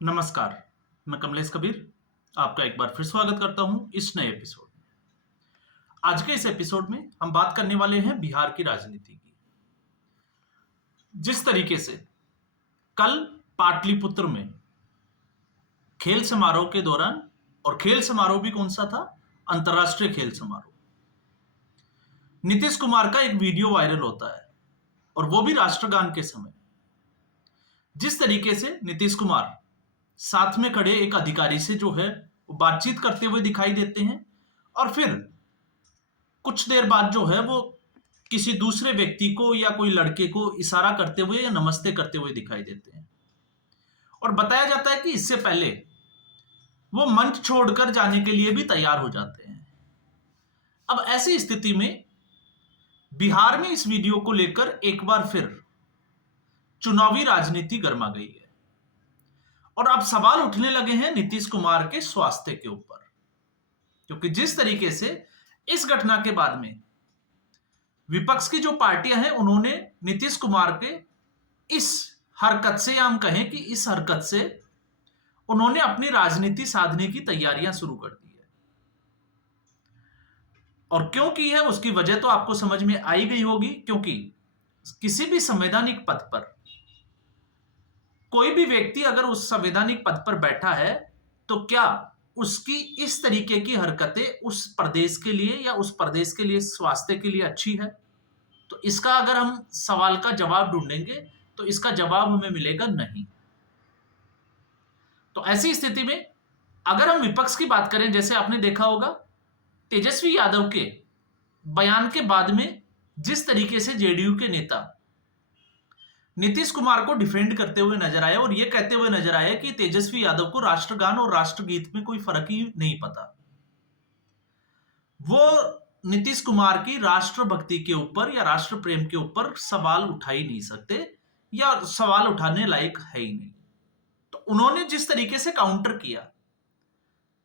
नमस्कार, मैं कमलेश कबीर आपका एक बार फिर स्वागत करता हूं इस नए एपिसोड में। आज के इस एपिसोड में हम बात करने वाले हैं बिहार की राजनीति की। जिस तरीके से कल पाटलिपुत्र में खेल समारोह के दौरान, और खेल समारोह भी कौन सा था, अंतर्राष्ट्रीय खेल समारोह, नीतीश कुमार का एक वीडियो वायरल होता है और वो भी राष्ट्रगान के समय। जिस तरीके से नीतीश कुमार साथ में खड़े एक अधिकारी से जो है वो बातचीत करते हुए दिखाई देते हैं और फिर कुछ देर बाद जो है वो किसी दूसरे व्यक्ति को या कोई लड़के को इशारा करते हुए या नमस्ते करते हुए दिखाई देते हैं और बताया जाता है कि इससे पहले वो मंच छोड़कर जाने के लिए भी तैयार हो जाते हैं। अब ऐसी स्थिति में बिहार में इस वीडियो को लेकर एक बार फिर चुनावी राजनीति गर्मा गई है और अब सवाल उठने लगे हैं नीतीश कुमार के स्वास्थ्य के ऊपर, क्योंकि जिस तरीके से इस घटना के बाद में विपक्ष की जो पार्टियां हैं उन्होंने नीतीश कुमार के इस हरकत से, या हम कहें कि इस हरकत से उन्होंने अपनी राजनीति साधने की तैयारियां शुरू कर दी है। और क्यों की है उसकी वजह तो आपको समझ में आई गई होगी, क्योंकि किसी भी संवैधानिक पद पर कोई भी व्यक्ति अगर उस संवैधानिक पद पर बैठा है तो क्या उसकी इस तरीके की हरकतें उस प्रदेश के लिए या उस प्रदेश के लिए स्वास्थ्य के लिए अच्छी है? तो इसका अगर हम सवाल का जवाब ढूंढेंगे तो इसका जवाब हमें मिलेगा नहीं। तो ऐसी स्थिति में अगर हम विपक्ष की बात करें, जैसे आपने देखा होगा तेजस्वी यादव के बयान के बाद में जिस तरीके से जेडीयू के नेता नीतीश कुमार को डिफेंड करते हुए नजर आए और यह कहते हुए नजर आए कि तेजस्वी यादव को राष्ट्रगान और राष्ट्रगीत में कोई फर्क ही नहीं पता, वो नीतीश कुमार की राष्ट्रभक्ति के ऊपर या राष्ट्र प्रेम के ऊपर सवाल उठा ही नहीं सकते या सवाल उठाने लायक है ही नहीं। तो उन्होंने जिस तरीके से काउंटर किया,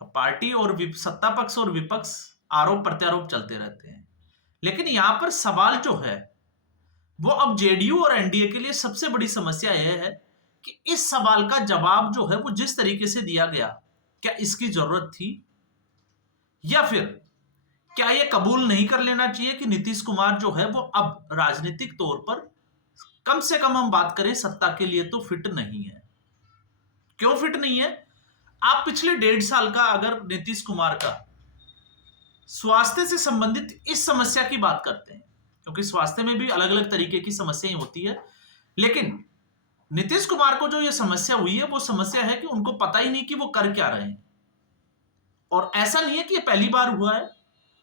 पार्टी और सत्ता पक्ष और विपक्ष आरोप प्रत्यारोप चलते रहते हैं, लेकिन यहां पर सवाल जो है वो अब जेडीयू और एनडीए के लिए सबसे बड़ी समस्या यह है कि इस सवाल का जवाब जो है वो जिस तरीके से दिया गया, क्या इसकी जरूरत थी, या फिर क्या यह कबूल नहीं कर लेना चाहिए कि नीतीश कुमार जो है वो अब राजनीतिक तौर पर कम से कम हम बात करें सत्ता के लिए तो फिट नहीं है। क्यों फिट नहीं है? आप पिछले 1.5 साल का अगर नीतीश कुमार का स्वास्थ्य से संबंधित इस समस्या की बात करते हैं, क्योंकि स्वास्थ्य में भी अलग अलग तरीके की समस्याएं होती है, लेकिन नीतीश कुमार को जो ये समस्या हुई है वो समस्या है कि उनको पता ही नहीं कि वो कर क्या रहे हैं। और ऐसा नहीं है कि ये पहली बार हुआ है।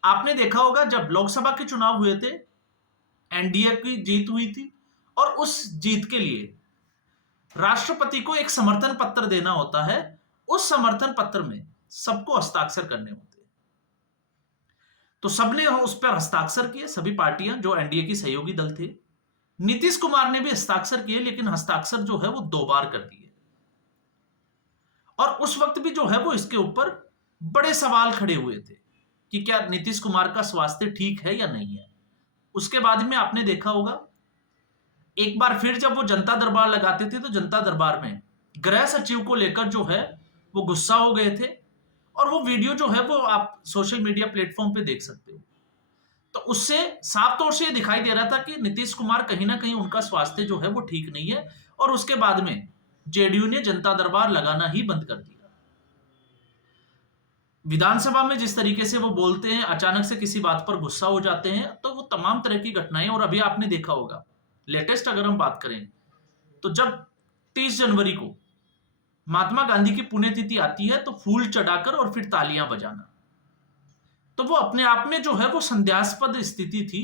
आपने देखा होगा जब लोकसभा के चुनाव हुए थे, एनडीए की जीत हुई थी और उस जीत के लिए राष्ट्रपति को एक समर्थन पत्र देना होता है। उस समर्थन पत्र में सबको हस्ताक्षर करने होते हैं, तो सबने उस पर हस्ताक्षर किए, सभी पार्टियां जो एनडीए की सहयोगी दल थे। नीतीश कुमार ने भी हस्ताक्षर किए, लेकिन हस्ताक्षर जो है वो 2 बार कर दिए और उस वक्त भी जो है वो इसके ऊपर बड़े सवाल खड़े हुए थे कि क्या नीतीश कुमार का स्वास्थ्य ठीक है या नहीं है। उसके बाद में आपने देखा होगा एक बार फिर जब वो जनता दरबार लगाते थे तो जनता दरबार में गृह सचिव को लेकर जो है वो गुस्सा हो गए थे और वो वीडियो जो है वो आप सोशल मीडिया प्लेटफॉर्म पे देख सकते हो। तो उससे साफ तौर से ये दिखाई दे रहा था कि नीतीश कुमार कहीं ना कहीं उनका स्वास्थ्य जो है वो ठीक नहीं है और उसके बाद में जेडीयू ने जनता दरबार लगाना ही बंद कर दिया। विधानसभा में जिस तरीके से वो बोलते हैं, अचानक से किसी बात पर गुस्सा हो जाते हैं, तो वो तमाम तरह की घटनाएं। और अभी आपने देखा होगा लेटेस्ट अगर हम बात करें तो जब 30 जनवरी को महात्मा गांधी की पुण्यतिथि आती है तो फूल चढ़ाकर और फिर तालियां बजाना, तो वो अपने आप में जो है वो संदेहास्पद स्थिति थी।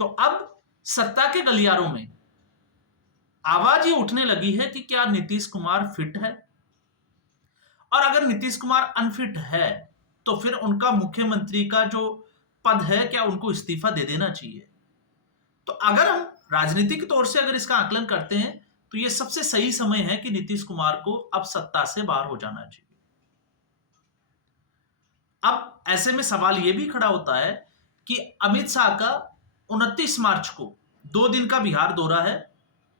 तो अब सत्ता के गलियारों में आवाज ये उठने लगी है कि क्या नीतीश कुमार फिट है, और अगर नीतीश कुमार अनफिट है तो फिर उनका मुख्यमंत्री का जो पद है क्या उनको इस्तीफा दे देना चाहिए। तो अगर हम राजनीतिक तौर से अगर इसका आकलन करते हैं तो यह सबसे सही समय है कि नीतीश कुमार को अब सत्ता से बाहर हो जाना चाहिए। अब ऐसे में सवाल यह भी खड़ा होता है कि अमित शाह का 29 मार्च को 2 दिन का बिहार दौरा है।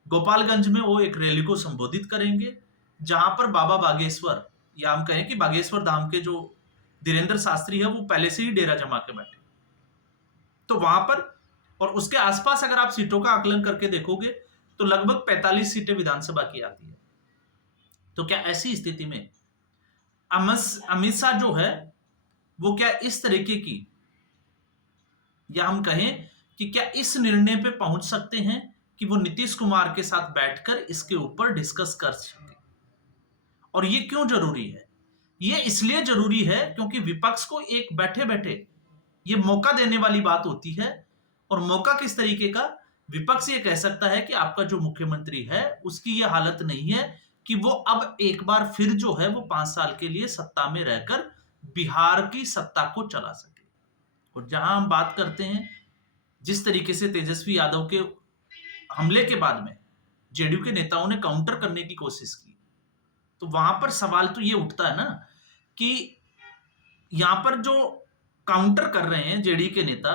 गोपालगंज में वो एक रैली को संबोधित करेंगे जहां पर बाबा बागेश्वर, या हम कहें कि बागेश्वर धाम के जो धीरेन्द्र शास्त्री है वो पहले से ही डेरा जमा के बैठे। तो वहां पर और उसके आसपास अगर आप सीटों का आकलन करके देखोगे तो लगभग 45 सीटें विधानसभा की आती है। तो क्या ऐसी स्थिति में अमित शाह जो है वो क्या इस तरीके की, या हम कहें कि क्या इस निर्णय पे पहुंच सकते हैं कि वो नीतीश कुमार के साथ बैठकर इसके ऊपर डिस्कस कर सके? और ये क्यों जरूरी है? ये इसलिए जरूरी है क्योंकि विपक्ष को एक बैठे बैठे ये मौका देने वाली बात होती है। और मौका किस तरीके का? विपक्ष ये कह सकता है कि आपका जो मुख्यमंत्री है उसकी ये हालत नहीं है कि वो अब एक बार फिर जो है वो 5 साल के लिए सत्ता में रहकर बिहार की सत्ता को चला सके। और जहां हम बात करते हैं जिस तरीके से तेजस्वी यादव के हमले के बाद में जेडीयू के नेताओं ने काउंटर करने की कोशिश की, तो वहां पर सवाल तो ये उठता है ना कि यहां पर जो काउंटर कर रहे हैं जेडीयू के नेता,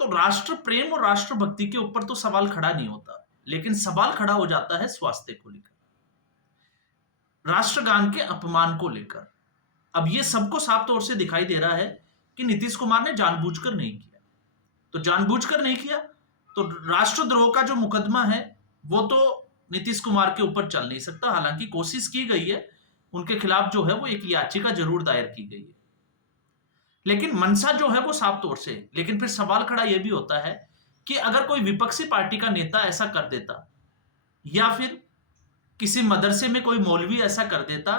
तो राष्ट्र प्रेम और राष्ट्रभक्ति के ऊपर तो सवाल खड़ा नहीं होता, लेकिन सवाल खड़ा हो जाता है स्वास्थ्य को लेकर, राष्ट्रगान के अपमान को लेकर। अब ये सबको साफ तौर से दिखाई दे रहा है कि नीतीश कुमार ने जानबूझकर नहीं किया। तो जानबूझकर नहीं किया तो राष्ट्रद्रोह का जो मुकदमा है वो तो नीतीश कुमार के ऊपर चल नहीं सकता। हालांकि कोशिश की गई है, उनके खिलाफ जो है वो एक याचिका जरूर दायर की गई है, लेकिन मंशा जो है वो साफ तौर से। लेकिन फिर सवाल खड़ा यह भी होता है कि अगर कोई विपक्षी पार्टी का नेता ऐसा कर देता, या फिर किसी मदरसे में कोई मौलवी ऐसा कर देता,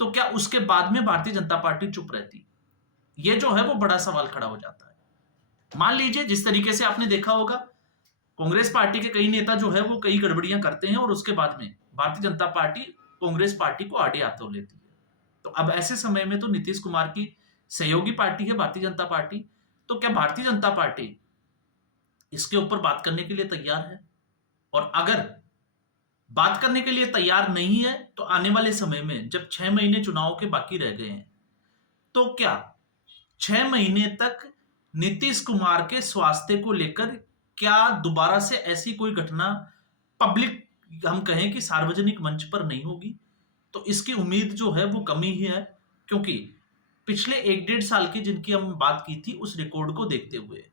तो क्या उसके बाद में भारतीय जनता पार्टी चुप रहती? ये जो है वो बड़ा सवाल खड़ा हो जाता है। मान लीजिए जिस तरीके से आपने देखा होगा कांग्रेस पार्टी के कई नेता जो है वो कई गड़बड़ियां करते हैं और उसके बाद में भारतीय जनता पार्टी कांग्रेस पार्टी को आड़े हाथों लेती है। तो अब ऐसे समय में तो नीतीश कुमार की सहयोगी पार्टी है भारतीय जनता पार्टी, तो क्या भारतीय जनता पार्टी इसके ऊपर बात करने के लिए तैयार है? और अगर बात करने के लिए तैयार नहीं है तो आने वाले समय में जब 6 महीने चुनाव के बाकी रह गए हैं, तो क्या 6 महीने तक नीतीश कुमार के स्वास्थ्य को लेकर क्या दोबारा से ऐसी कोई घटना पब्लिक, हम कहें कि सार्वजनिक मंच पर नहीं होगी? तो इसकी उम्मीद जो है वो कमी ही है, क्योंकि पिछले 1-1.5 साल की जिनकी हम बात की थी उस रिकॉर्ड को देखते हुए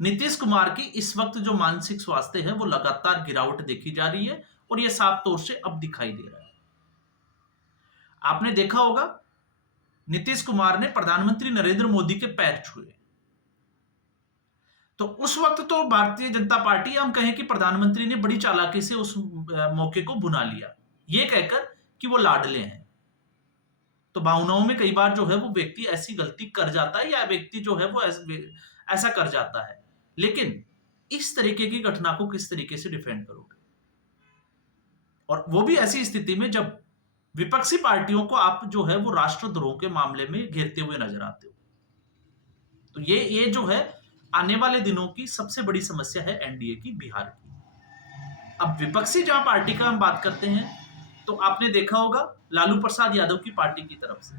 नीतीश कुमार की इस वक्त जो मानसिक स्वास्थ्य है वो लगातार गिरावट देखी जा रही है, और ये साफ तौर से अब दिखाई दे रहा है। आपने देखा होगा नीतीश कुमार ने प्रधानमंत्री नरेंद्र मोदी के पैर छुए, तो उस वक्त तो भारतीय जनता पार्टी, हम कहें कि प्रधानमंत्री ने बड़ी चालाकी से उस मौके को भुना लिया, ये कहकर कि वो लाडले हैं। तो भावनाओं में कई बार जो है वो व्यक्ति ऐसी गलती कर जाता है, या व्यक्ति जो है वो ऐसा कर जाता है, लेकिन इस तरीके की घटना को किस तरीके से डिफेंड करोगे? और वो भी ऐसी स्थिति में जब विपक्षी पार्टियों को आप जो है वो राष्ट्रद्रोह के मामले में घेरते हुए नजर आते हो। तो ये जो है आने वाले दिनों की सबसे बड़ी समस्या है एनडीए की, बिहार की। अब विपक्षी जहां पार्टी का हम बात करते हैं, तो आपने देखा होगा लालू प्रसाद यादव की पार्टी की तरफ से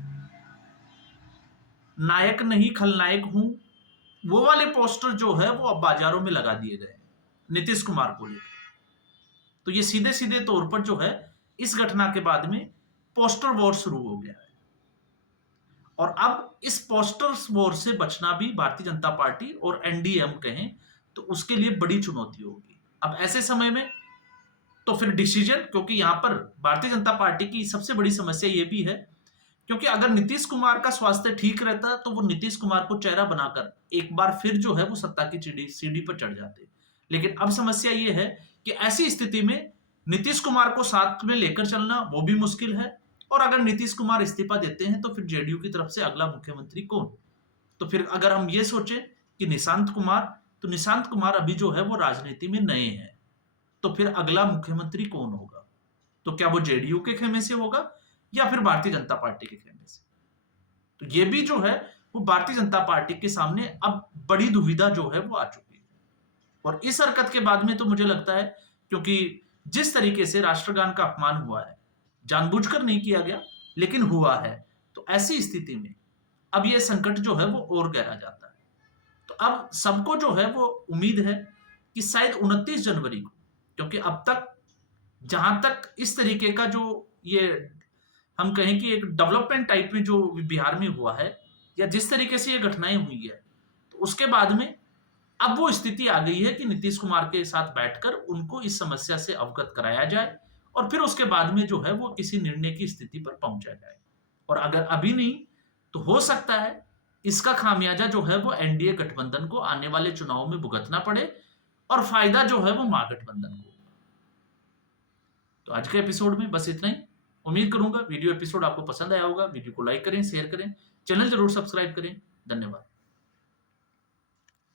नायक नहीं खलनायक हूं, वो वाले पोस्टर जो है वो अब बाजारों में लगा दिए गए नीतीश कुमार को लेकर। तो ये सीधे सीधे तौर पर जो है इस घटना के बाद में पोस्टर वॉर शुरू हो गया है, और अब इस पोस्टर वॉर से बचना भी भारतीय जनता पार्टी और एनडीए हम कहें तो उसके लिए बड़ी चुनौती होगी। अब ऐसे समय में तो फिर डिसीजन, क्योंकि यहां पर भारतीय जनता पार्टी की सबसे बड़ी समस्या यह भी है, क्योंकि अगर नीतीश कुमार का स्वास्थ्य ठीक रहता तो वो नीतीश कुमार को चेहरा बनाकर एक बार फिर जो है वो सत्ता की सीढ़ी पर चढ़ जाते। लेकिन अब समस्या ये है कि ऐसी स्थिति में नीतीश कुमार को साथ में लेकर चलना वो भी मुश्किल है, और अगर नीतीश कुमार इस्तीफा देते हैं तो फिर जेडीयू की तरफ से अगला मुख्यमंत्री कौन? तो फिर अगर हम ये सोचें कि निशांत कुमार, तो निशांत कुमार अभी जो है वो राजनीति में नए हैं, तो फिर अगला मुख्यमंत्री कौन होगा? तो क्या वो जेडीयू के खेमे से होगा या फिर भारतीय जनता पार्टी के खेमे से? तो ये भी जो है वो भारतीय जनता पार्टी के सामने अब बड़ी दुविधा जो है वो आ चुकी है। और इस हरकत के बाद में तो मुझे लगता है, क्योंकि जिस तरीके से राष्ट्रगान का अपमान हुआ है, जानबूझकर नहीं किया गया लेकिन हुआ है, तो ऐसी स्थिति में अब यह संकट जो है वो और गहरा जाता है। तो अब सबको जो है वो उम्मीद है कि शायद 29 जनवरी को, क्योंकि अब तक जहां तक इस तरीके का जो ये हम कहें कि एक डेवलपमेंट टाइप में जो बिहार में हुआ है, या जिस तरीके से ये घटनाएं हुई है, तो उसके बाद में अब वो स्थिति आ गई है कि नीतीश कुमार के साथ बैठकर उनको इस समस्या से अवगत कराया जाए, और फिर उसके बाद में जो है वो किसी निर्णय की स्थिति पर पहुंचा जाए। और अगर अभी नहीं, तो हो सकता है इसका खामियाजा जो है वो एनडीए गठबंधन को आने वाले चुनाव में भुगतना पड़े, और फायदा जो है वो महागठबंधन को। तो आज के एपिसोड में बस इतना ही। उम्मीद करूंगा वीडियो एपिसोड आपको पसंद आया होगा। वीडियो को लाइक करें, शेयर करें, चैनल जरूर सब्सक्राइब करें। धन्यवाद।